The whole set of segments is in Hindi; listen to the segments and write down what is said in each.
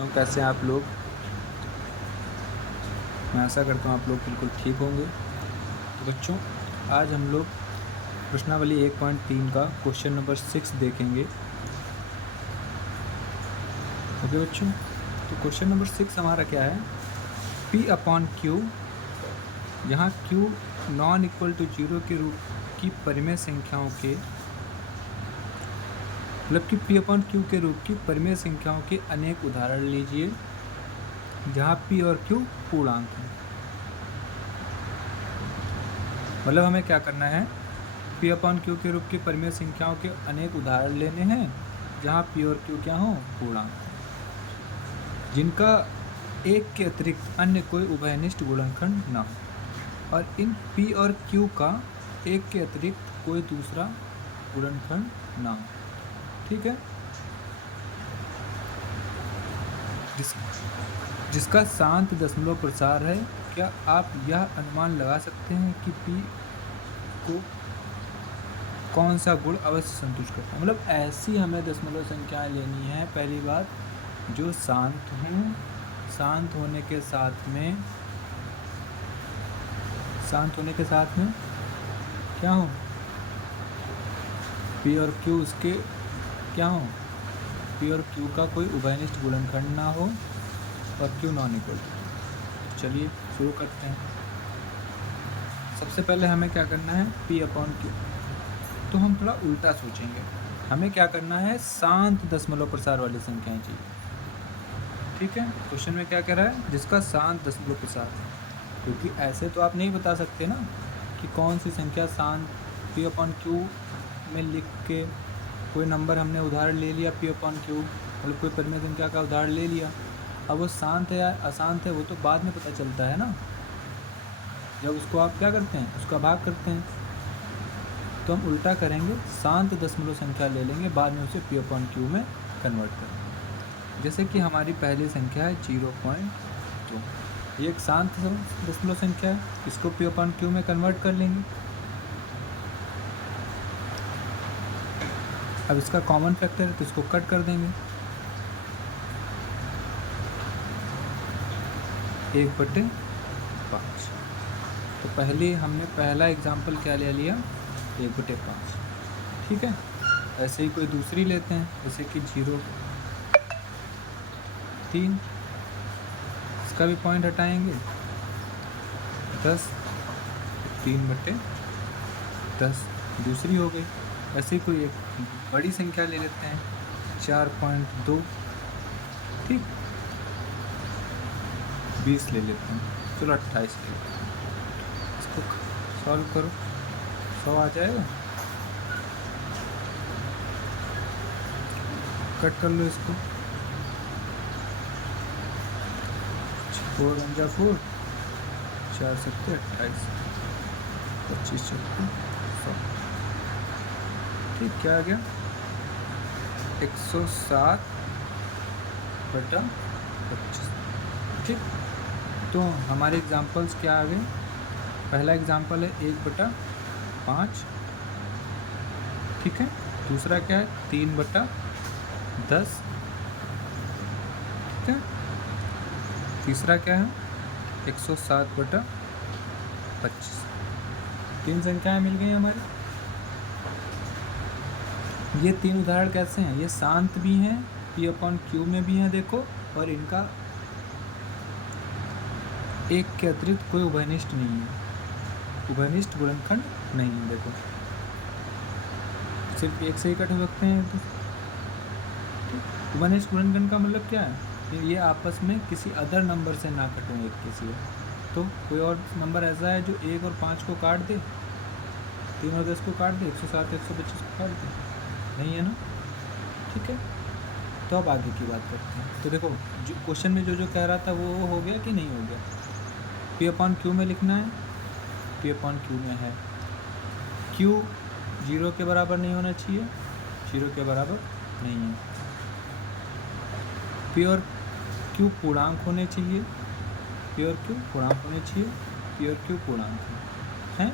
तो कैसे हैं आप लोग? मैं आशा करता हूँ आप लोग बिल्कुल ठीक होंगे। तो बच्चों, आज हम लोग प्रश्नावली 1.3 का क्वेश्चन नंबर 6 देखेंगे। ओके बच्चों, तो क्वेश्चन नंबर 6 हमारा क्या है? P अपॉन Q, जहाँ Q नॉन इक्वल टू 0 के रूप की परिमेय संख्याओं के मतलब कि P अपॉन Q के रूप की परिमेय संख्याओं के अनेक उदाहरण लीजिए जहाँ P और Q पूर्णांक हैं। मतलब हमें क्या करना है? P अपॉन Q के रूप की परिमेय संख्याओं के अनेक उदाहरण लेने हैं जहाँ P और Q क्या हो? पूर्णांक, जिनका एक के अतिरिक्त अन्य कोई उभयनिष्ठ गुणनखंड ना हो, और इन P और Q का एक के अतिरिक्त कोई दूसरा गुणनखंड ना हो। ठीक है, जिसका शांत दशमलव प्रसार है। क्या आप यह अनुमान लगा सकते हैं कि P को कौन सा गुण अवश्य संतुष्ट करता है? मतलब ऐसी हमें दशमलव संख्याएं लेनी है, पहली बात, जो शांत हों, शांत होने के साथ में क्या हो? P और Q उसके क्या हो? P और Q का कोई उभयनिष्ठ गुणनखंड ना हो और Q नॉन इक्वल टू। चलिए शुरू करते हैं। सबसे पहले हमें क्या करना है? P upon Q। तो हम थोड़ा उल्टा सोचेंगे। हमें क्या करना है? शांत दशमलव प्रसार वाली संख्याएं चाहिए। ठीक है, क्वेश्चन में क्या कह रहा है? जिसका शांत दशमलव प्रसार है, क्योंकि ऐसे तो आप नहीं बता सकते ना कि कौन सी संख्या शांत। P अपॉन Q में लिख के कोई नंबर हमने उदाहरण ले लिया, P अपॉन Q मतलब कोई परिमेय संख्या का उदाहरण ले लिया। अब वो शांत है या अशांत है वो तो बाद में पता चलता है ना, जब उसको आप क्या करते हैं? उसका भाग करते हैं। तो हम उल्टा करेंगे, शांत दशमलव संख्या ले लेंगे, बाद में उसे P अपॉन Q में कन्वर्ट करेंगे। जैसे कि हमारी पहली संख्या है 0.2, ये एक शांत दशमलव संख्या है, इसको P अपॉन Q में कन्वर्ट कर लेंगे। अब इसका कॉमन फैक्टर है तो इसको कट कर देंगे, 1/5। तो हमने पहला एग्जाम्पल क्या ले लिया? 1/5। ठीक है, ऐसे ही कोई दूसरी लेते हैं, जैसे कि 0.3, इसका भी पॉइंट हटाएंगे, 10, 3/10 दूसरी हो गई। ऐसे ही कोई एक बड़ी संख्या ले लेते हैं, 4.2, ठीक, 20 ले लेते हैं, चलो 28 ले लेते हैं। इसको सॉल्व करो, 100 आ जाएगा। कट कर लो इसको, 4 1 जा 4, 4 7 28, 25 100। ठीक, क्या आ गया? 107/25। ठीक, तो हमारे एग्जाम्पल्स क्या आ गए? पहला एग्जाम्पल है 1/5, ठीक है। दूसरा क्या है? 3/10, ठीक है। तीसरा क्या है? 107/25। 3 संख्याएं मिल गई हमारी। ये 3 उदाहरण कैसे हैं? ये शांत भी हैं, P अपॉन Q में भी हैं, देखो, और इनका एक के अतिरिक्त कोई उभयनिष्ठ नहीं है, उभयनिष्ठ गुणनखंड नहीं है। देखो, सिर्फ एक से ही कट हो सकते हैं। तो उभयनिष्ठ गुणनखंड का मतलब क्या है? ये आपस में किसी अदर नंबर से ना कटें एक किसी और। तो कोई और नंबर ऐसा है जो 1 और 5 को काट दे, 3 और 10 को काट दे, 107 125 को काट दे? नहीं है ना। ठीक है, तो अब आगे की बात करते हैं। तो देखो, जो क्वेश्चन में जो कह रहा था वो हो गया कि नहीं हो गया? P अपॉन Q में लिखना है, P अपॉन Q में है, Q 0 के बराबर नहीं होना चाहिए, 0 के बराबर नहीं है। P और Q पूर्णांक होने चाहिए, P और Q पूर्णांक होने चाहिए, P और Q पूर्णांक हैं,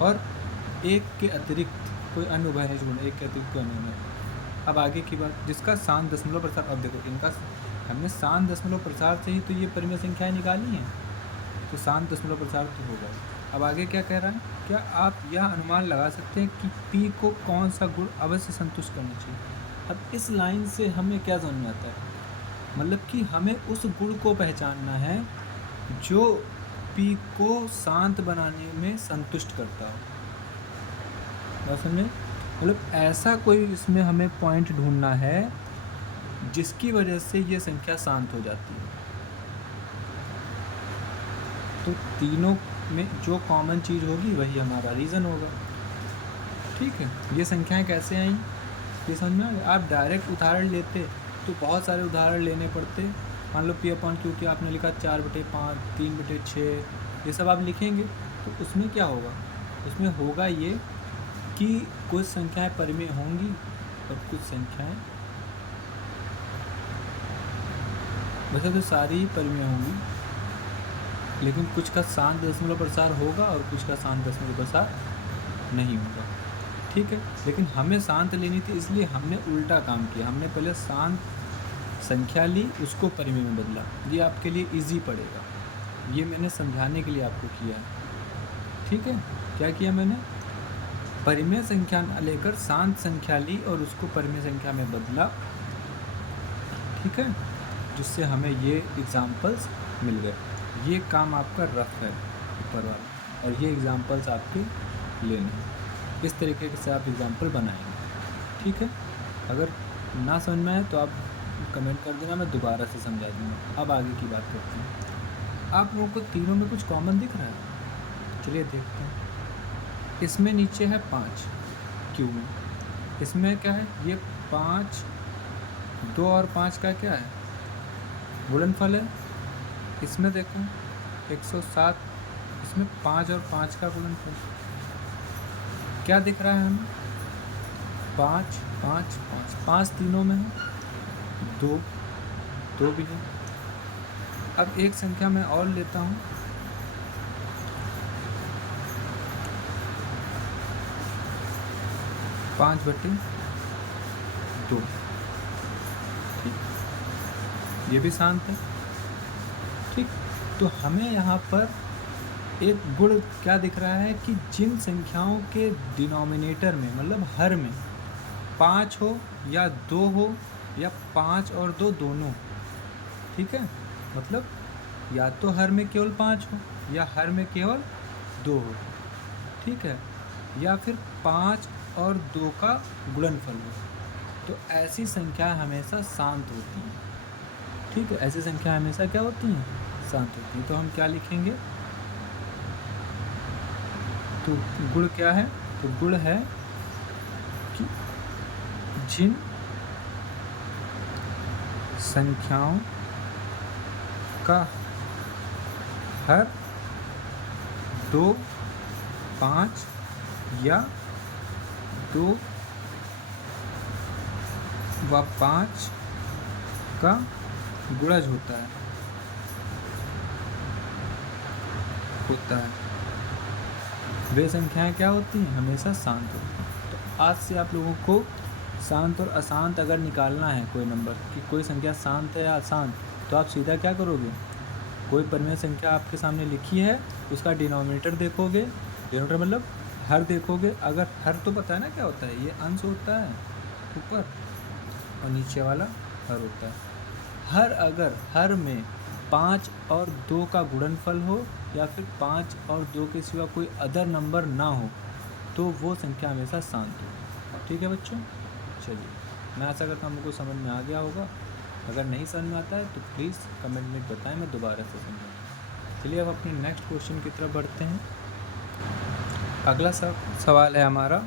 और एक के अतिरिक्त कोई अन्य उभयनिष्ठ गुण, एक के अतिरिक्त कोई अन्य अब आगे की बात, जिसका शांत दशमलव प्रसार, अब देखो इनका हमने शांत दशमलव प्रसार से ही तो ये परिमेय संख्याएं निकाली हैं, तो शांत दशमलव प्रसार तो होगा। अब आगे क्या कह रहा है, क्या आप यह अनुमान लगा सकते हैं कि P को कौन सा गुण अवश्य संतुष्ट करना चाहिए। अब इस लाइन से हमें क्या समझ में आता है, मतलब कि हमें उस गुण को पहचानना है जो P को शांत बनाने में संतुष्ट करता हो। बात समझे, मतलब ऐसा कोई इसमें हमें पॉइंट ढूंढना है जिसकी वजह से ये संख्या शांत हो जाती है। तो तीनों में जो कॉमन चीज़ होगी वही हमारा रीज़न होगा। ठीक है, ये संख्याएं कैसे आई ये समझ में आ गया। आप डायरेक्ट उदाहरण लेते तो बहुत सारे उदाहरण लेने पड़ते। मान लो P/Q क्योंकि आपने लिखा 4/5, 3/6, ये सब आप लिखेंगे तो उसमें क्या होगा, उसमें होगा ये कि कुछ संख्याएं परिमेय होंगी और कुछ संख्याएं, वैसे तो सारी ही परिमेय होंगी, लेकिन कुछ का शांत दशमलव प्रसार होगा और कुछ का शांत दशमलव प्रसार नहीं होगा। ठीक है, लेकिन हमें शांत लेनी थी इसलिए हमने उल्टा काम किया, हमने पहले शांत संख्या ली, उसको परिमेय में बदला। ये आपके लिए इजी पड़ेगा, ये मैंने समझाने के लिए आपको किया है। ठीक है, क्या किया मैंने, परिमेय संख्या लेकर शांत संख्या ली और उसको परिमेय संख्या में बदला। ठीक है, जिससे हमें ये एग्जाम्पल्स मिल गए। ये काम आपका रफ है ऊपर वाला, और ये एग्जाम्पल्स आपके लेने हैं। इस तरीके से आप एग्जाम्पल बनाएंगे। ठीक है, अगर ना समझ में आए तो आप कमेंट कर देना, मैं दोबारा से समझा दूँगा। अब आगे की बात करते हैं। आप लोगों को तीनों में कुछ कॉमन दिख रहा है, चलिए देखते हैं। इसमें नीचे है 5 क्यू में, इसमें क्या है, ये 5, 2 और 5 का क्या है, गुणनफल है। इसमें देखो 107, इसमें 5 और 5 का गुणनफल क्या दिख रहा है हमें, 5, 5, 5, 5 तीनों में है, 2 भी है। अब एक संख्या मैं और लेता हूँ, 5/2। ठीक, ये भी शांत है। ठीक, तो हमें यहाँ पर एक गुण क्या दिख रहा है कि जिन संख्याओं के डिनोमिनेटर में, मतलब हर में 5 हो या 2 हो या 5 और 2 दोनों, ठीक है, मतलब या तो हर में केवल 5 हो या हर में केवल 2 हो, ठीक है, या फिर 5 और 2 का गुणनफल हो, तो ऐसी संख्या हमेशा शांत होती हैं। ठीक है, ऐसी संख्या हमेशा क्या होती हैं, शांत होती हैं। तो हम क्या लिखेंगे, तो गुण क्या है, तो गुण है कि जिन संख्याओं का हर 2, 5 या 2 व 5 का गुणज होता है वे संख्याएं क्या होती हैं, हमेशा शांत होती हैं। तो आज से आप लोगों को शांत और अशांत अगर निकालना है कोई नंबर कि कोई संख्या शांत है या अशांत, तो आप सीधा क्या करोगे, कोई परिमेय संख्या आपके सामने लिखी है, उसका डिनोमिनेटर देखोगे, डिनोमिनेटर मतलब हर देखोगे। अगर हर तो पता है ना क्या होता है, ये अंश होता है ऊपर और नीचे वाला हर होता है। हर, अगर हर में 5 और 2 का गुणनफल हो या फिर 5 और 2 के सिवा कोई अदर नंबर ना हो, तो वो संख्या हमेशा शांत हो। ठीक है बच्चों, चलिए, मैं आशा करता हूँ हमको समझ में आ गया होगा। अगर नहीं समझ में आता है तो प्लीज़ कमेंट में बताएं, मैं दोबारा से समझाऊँ। चलिए अब अपने नेक्स्ट क्वेश्चन की तरफ बढ़ते हैं। अगला सवाल है हमारा,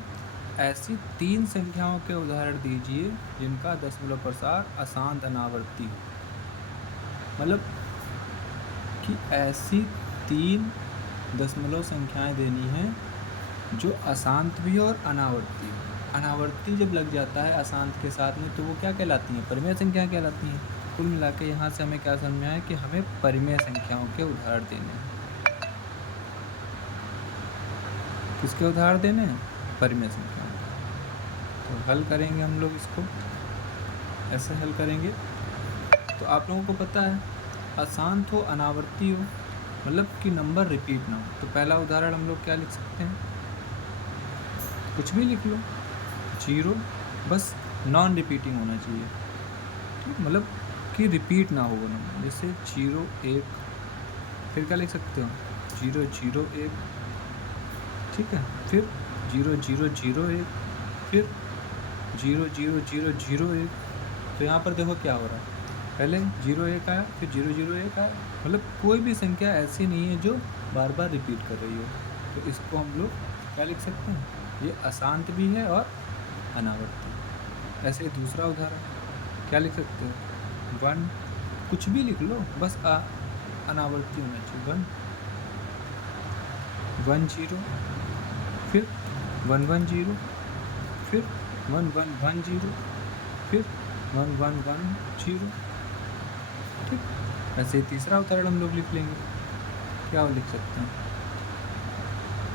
ऐसी 3 संख्याओं के उदाहरण दीजिए जिनका दशमलव प्रसार अशांत अनावर्ती हो। मतलब कि ऐसी 3 दशमलव संख्याएं देनी हैं जो अशांत भी हो और अनावर्ती हो। अनावर्ती जब लग जाता है अशांत के साथ में तो वो क्या कहलाती हैं, परिमेय संख्या कहलाती हैं। कुल मिला के यहाँ से हमें क्या समझ में आया कि हमें परिमेय संख्याओं के उदाहरण देने हैं। किसके उदाहरण देने हैं, परिमेय संख्याओं। तो हल करेंगे हम लोग इसको, ऐसे हल करेंगे। तो आप लोगों को पता है अशांत हो अनावर्ती हो मतलब कि नंबर रिपीट ना हो, तो पहला उदाहरण हम लोग क्या लिख सकते हैं, कुछ भी लिख लो, 0 बस नॉन रिपीटिंग होना चाहिए, ठीक, मतलब कि रिपीट ना हो वो नंबर, जैसे 0 1, फिर क्या लिख सकते हो 0 0 1, ठीक है, फिर 0 0 0 1, फिर 0 0 0 0 1। तो यहाँ पर देखो क्या हो रहा है, पहले 0 1 आया, फिर 0 0 1 आया, मतलब कोई भी संख्या ऐसी नहीं है जो बार बार रिपीट कर रही हो। तो इसको हम लोग क्या लिख सकते हैं, ये अशांत भी है और अनावर्ती। ऐसे ही दूसरा उदाहरण क्या लिख सकते हो, 1, कुछ भी लिख लो बस अनावर्ती होना चाहिए, 1 1 0, फिर 1 1 0, फिर 1 1 1 0, फिर 1 1 1 0, ठीक। ऐसे ही तीसरा उदाहरण हम लोग लिख लेंगे, क्या लिख सकते हैं,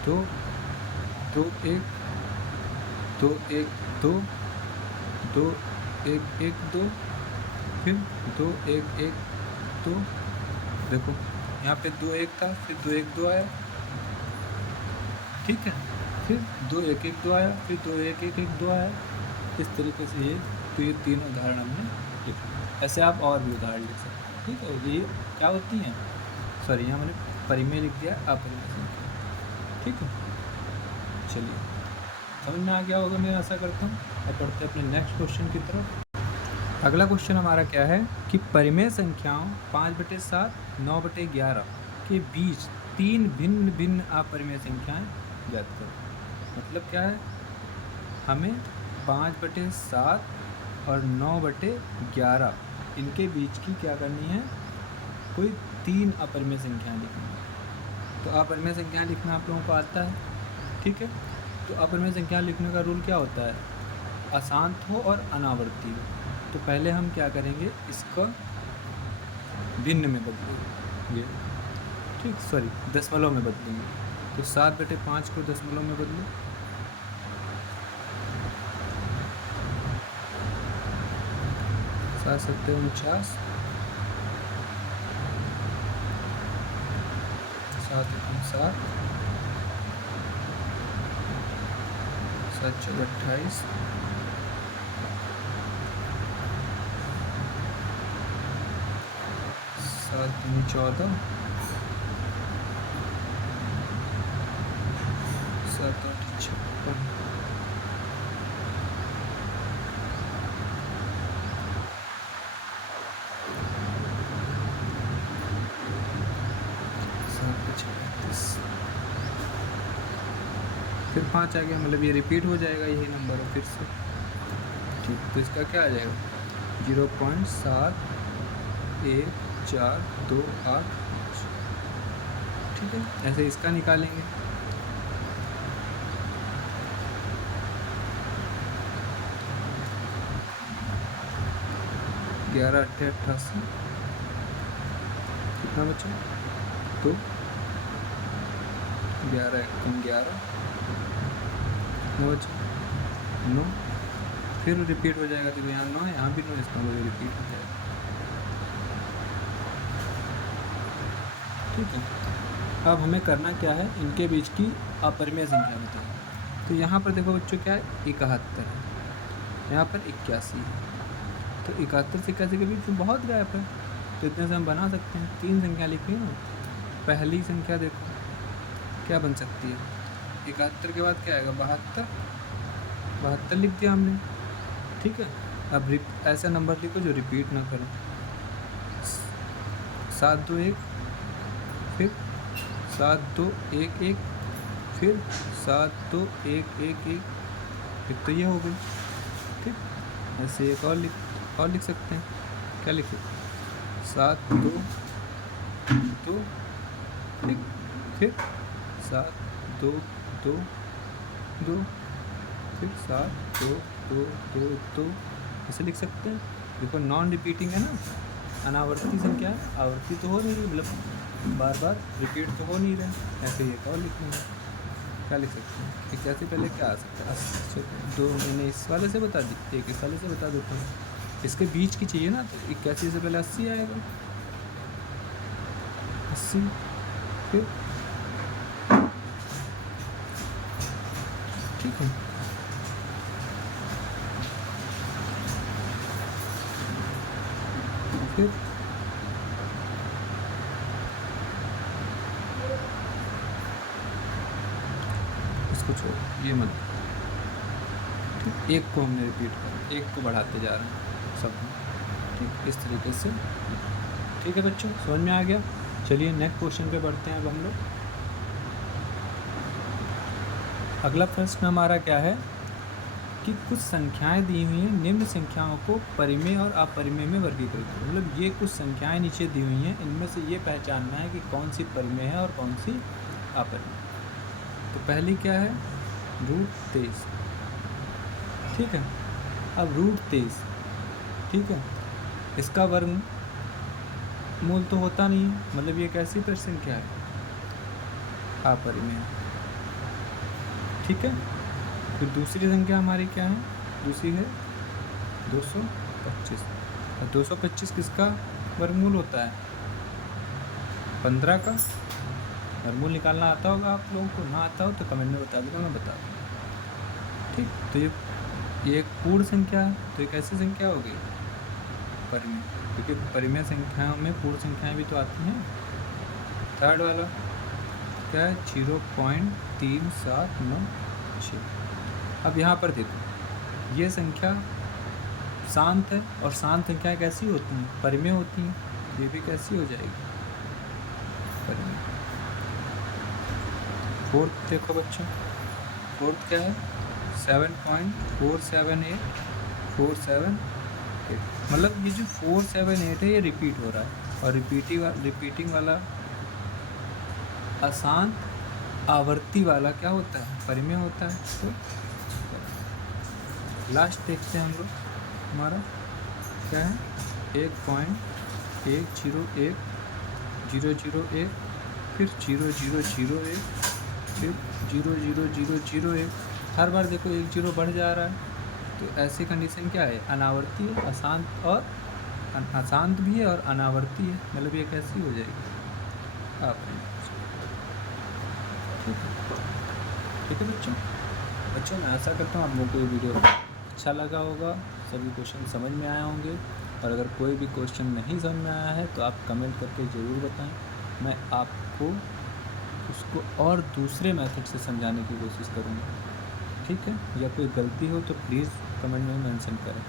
2 2 1 2 1 2 2 1 1 2, फिर 2 1 1 2। देखो यहाँ पे 2 1 था, फिर 2 1 2 आया, ठीक है, फिर 2 1 1 2 आया, फिर 2 1 1 1 2 आया। इस तरीके से ये तीनों उदाहरण हमने लिखे। ऐसे आप और भी उदाहरण लिख सकते हैं, ठीक है। ये क्या होती हैं, सॉरी यहाँ मैंने परिमेय लिख दिया, अपरिमेय संख्या, ठीक है। चलिए समझ में आ गया होगा, मैं आशा करता हूँ। अब पढ़ते हैं अपने नेक्स्ट क्वेश्चन की तरफ। अगला क्वेश्चन हमारा क्या है कि परिमेय संख्याओं 5/7 9/11 के बीच 3 भिन्न भिन्न अपरिमेय संख्याएं ज्ञात करो। मतलब क्या है, हमें 5/7 और 9/11 इनके बीच की क्या करनी है, कोई 3 अपरिमेय संख्याएं लिखनी है। तो अपरिमेय संख्याएं लिखना आप लोगों को आता है, ठीक है। तो अपरिमेय संख्या लिखने का रूल क्या होता है, अशांत हो और अनावर्ती हो। तो पहले हम क्या करेंगे, इसका भिन्न में बदलेंगे, ठीक, सॉरी दशमलव में बदलेंगे। तो 7/5 को दशमलव में बदलो, 7 7 49, 7 7 7 4 28, 7 3 14, 7 8 56, 7 36, फिर 5 आ गया, मतलब ये रिपीट हो जाएगा, यही नंबर है फिर से, ठीक। तो इसका क्या आ जाएगा, 0.7 1 4 2 8, ठीक है। ऐसे इसका निकालेंगे, 11 8 88, कितना बचा, तो 11 1 11, कितना बचा 9, फिर रिपीट हो जाएगा, तो यहाँ 9 है, यहाँ भी 9, इसका मुझे रिपीट हो जाएगा, ठीक है। अब हमें करना क्या है, इनके बीच की अपरिमेय संख्या बताएं। तो यहाँ पर देखो बच्चों क्या है, 71 है, यहाँ पर 81 है। तो 71 से 81 के बीच में बहुत गैप है, तो इतने से हम बना सकते हैं। 3 संख्या लिखी ना, पहली संख्या देखो क्या बन सकती है, 71 के बाद क्या आएगा, 72, 72 लिख दिया हमने, ठीक है। अब ऐसा नंबर लिखो जो रिपीट ना करें, 7 2 1, फिर 7 2 1 1, फिर 7 2 1 1 1, फिर तो ये हो गई, ठीक। ऐसे एक और लिख सकते हैं, क्या लिखे, 7 2 2, ठीक, फिर 7 2 2 2, फिर 7 2 2 2 2, ऐसे लिख सकते हैं। देखो नॉन रिपीटिंग है ना, अनावर्ती संख्या है, आवर्ती तो हो नहीं रही, मतलब बार बार रिपीट तो हो नहीं रहा है। ऐसे ही एक और लिखेंगे, क्या लिख सकते हैं? इक्यासी पहले क्या आ सकता है? 2 मैंने इस वाले से बता दी, एक इस वाले से बता देता हूँ। इसके बीच की चाहिए ना, तो 81 से पहले 80 आएगा, 80 फिर ठीक है। फिर इसको छोड़ो, ये मत, ठीक। एक को हमने रिपीट करा, एक को बढ़ाते जा रहे हैं सब, ठीक, इस तरीके से। ठीक है बच्चों, समझ में आ गया? चलिए नेक्स्ट क्वेश्चन पे बढ़ते हैं अब हम लोग। अगला प्रश्न हमारा क्या है कि कुछ संख्याएं दी हुई हैं, निम्न संख्याओं को परिमेय और अपरिमेय में वर्गीकृत करो। मतलब ये कुछ संख्याएं नीचे दी हुई हैं, इनमें से ये पहचानना है कि कौन सी परिमेय है और कौन सी अपरिमेय। तो पहली क्या है? √23, ठीक है। अब √23, ठीक है, इसका वर्ग मूल तो होता नहीं है, मतलब ये कैसी संख्या है? अपरिमेय, ठीक है। फिर दूसरी संख्या हमारी क्या है? दूसरी है 225। और 225 किसका वर्गमूल होता है? 15 का। वर्गमूल निकालना आता होगा आप लोगों को, ना आता हो तो कमेंट में बता देगा, मैं बता दूँगा, ठीक। तो ये एक पूर्ण संख्या है, तो एक ऐसी संख्या हो गई परिमेय, क्योंकि परिमेय संख्याओं में पूर्ण संख्याएं भी तो आती हैं। थर्ड वाला क्या है? 0.3796। अब यहाँ पर देखो, ये संख्या शांत है, और शांत संख्याएं कैसी होती हैं? परिमेय होती हैं। ये भी कैसी हो जाएगी? परिमेय। फोर्थ देखो बच्चों, फोर्थ क्या है? 7.478, मतलब ये जो 478 है ये रिपीट हो रहा है, और रिपीटिंग वाला अशांत आवर्ती वाला क्या होता है? परिमेय होता है। तो लास्ट देखते हैं हम लोग, हमारा क्या है? 1.101001, फिर 0001, फिर 00001। हर बार देखो 1 0 बढ़ जा रहा है, तो ऐसी कंडीशन क्या है? अनावर्ती है, अशांत, और अशांत भी है और अनावर्ती है, मतलब ये कैसी हो जाएगी? आप ठीक है बच्चों, मैं आशा करता हूँ आप लोगों को ये वीडियो अच्छा लगा होगा, सभी क्वेश्चन समझ में आए होंगे। और अगर कोई भी क्वेश्चन नहीं समझ में आया है तो आप कमेंट करके ज़रूर बताएं, मैं आपको उसको और दूसरे मेथड से समझाने की कोशिश करूँगा, ठीक है। या कोई गलती हो तो प्लीज़ कमेंट में मेंशन करें।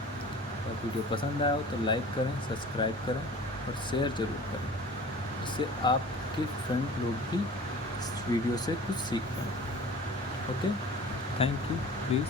और वीडियो पसंद आया हो तो लाइक करें, सब्सक्राइब करें और शेयर ज़रूर करें, इससे आपके फ्रेंड लोग भी इस वीडियो से कुछ सीख पाएँ। Okay, thank you, please